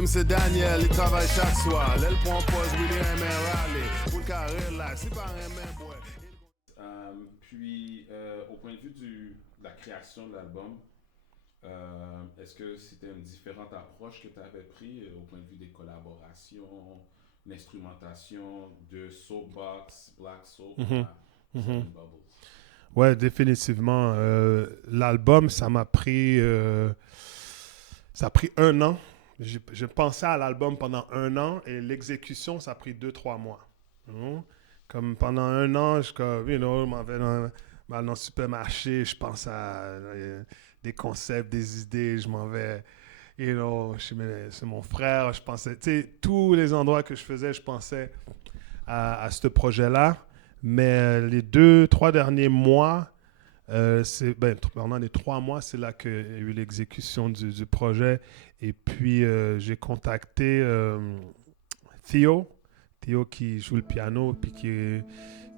rime, c'est Daniel, il travaille chaque soir. L'aile prend pause, Willy aime râler. Pour le carré là, c'est pas un même boy. Puis, au point de vue de la création de l'album, est-ce que c'était une différente approche que tu avais pris au point de vue des collaborations, l'instrumentation de Soapbox, Black Soap, Seven Bubbles? Ouais, définitivement. L'album, ça a pris 1 an. J'ai pensé à l'album pendant 1 an et l'exécution, ça a pris 2-3 mois. Comme pendant 1 an, je m'en vais dans le supermarché, je pense à des concepts, des idées, je m'en vais, chez mon frère, je pensais, tous les endroits que je faisais, je pensais à ce projet-là. Mais les 2-3 derniers mois, pendant les 3 mois, c'est là qu'il y a eu l'exécution du projet. Et puis, j'ai contacté Theo qui joue le piano, puis qui est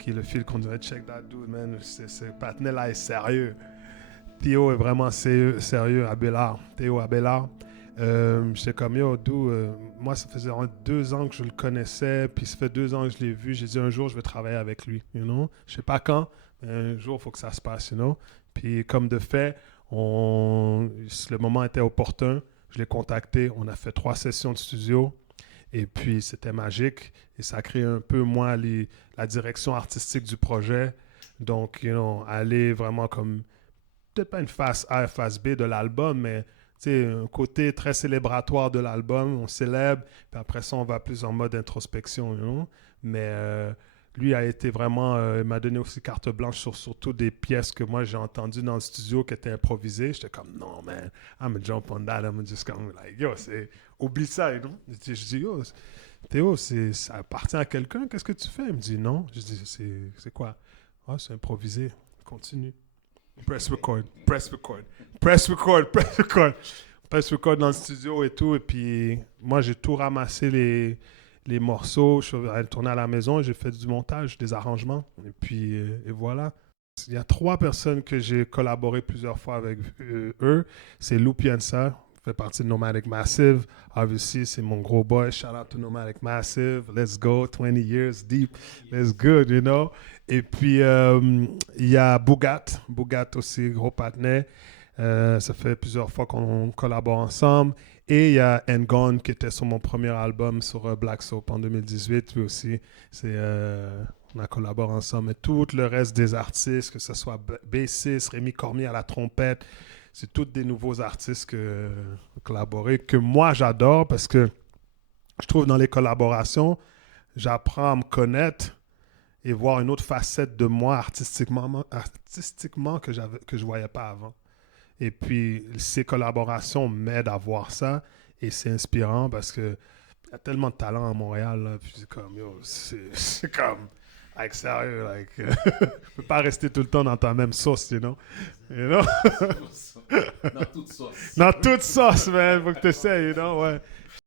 le fil qu'on dirait check that dude, man. Ce patinet-là est sérieux. Theo est vraiment sérieux, Théo Abelard. J'étais comme, yo, moi, ça faisait 2 ans que je le connaissais, puis ça fait 2 ans que je l'ai vu. J'ai dit, un jour, je vais travailler avec lui, Je sais pas quand, mais un jour, il faut que ça se passe, Puis, comme de fait, le moment était opportun. Je l'ai contacté, on a fait 3 sessions de studio, et puis c'était magique, et ça a créé un peu, moi, la direction artistique du projet. Donc, aller vraiment comme, peut-être pas une face A, face B de l'album, mais un côté très célébratoire de l'album, on célèbre, puis après ça, on va plus en mode introspection, Mais lui a été vraiment, il m'a donné aussi carte blanche sur surtout des pièces que moi j'ai entendues dans le studio qui étaient improvisées. J'étais comme, non, man, I'm a jump on that, I'm just comme, like, yo, oublie ça, Je dis, yo, Théo, ça appartient à quelqu'un, qu'est-ce que tu fais? Il me dit, non. Je dis, c'est quoi? Ah, c'est improvisé, continue. Press record dans le studio et tout. Et puis, moi, j'ai tout ramassé les morceaux. Je suis allé tourner à la maison et j'ai fait du montage, des arrangements. Et puis, et voilà. Il y a 3 personnes que j'ai collaboré plusieurs fois avec eux. C'est Lou Piensa, fait partie de Nomadic Massive. Obviously, c'est mon gros boy. Shout out to Nomadic Massive. Let's go. 20 years deep. Let's good, Et puis, il y a Bougat aussi, gros partenaire. Ça fait plusieurs fois qu'on collabore ensemble. Et il y a Ngone qui était sur mon premier album sur Black Soap en 2018. Lui aussi, on a collaboré ensemble. Et tout le reste des artistes, que ce soit B6, Rémi Cormier à la trompette, c'est tous des nouveaux artistes que collaboré, que moi j'adore parce que je trouve dans les collaborations, j'apprends à me connaître et voir une autre facette de moi artistiquement que je voyais pas avant. Et puis, ces collaborations m'aident à voir ça et c'est inspirant parce que y a tellement de talent à Montréal, là, puis c'est comme, yo, c'est comme, like, sérieux, like, tu peux pas rester tout le temps dans ta même sauce, Dans toute sauce. Dans toute sauce, man, faut que tu essaies, ouais.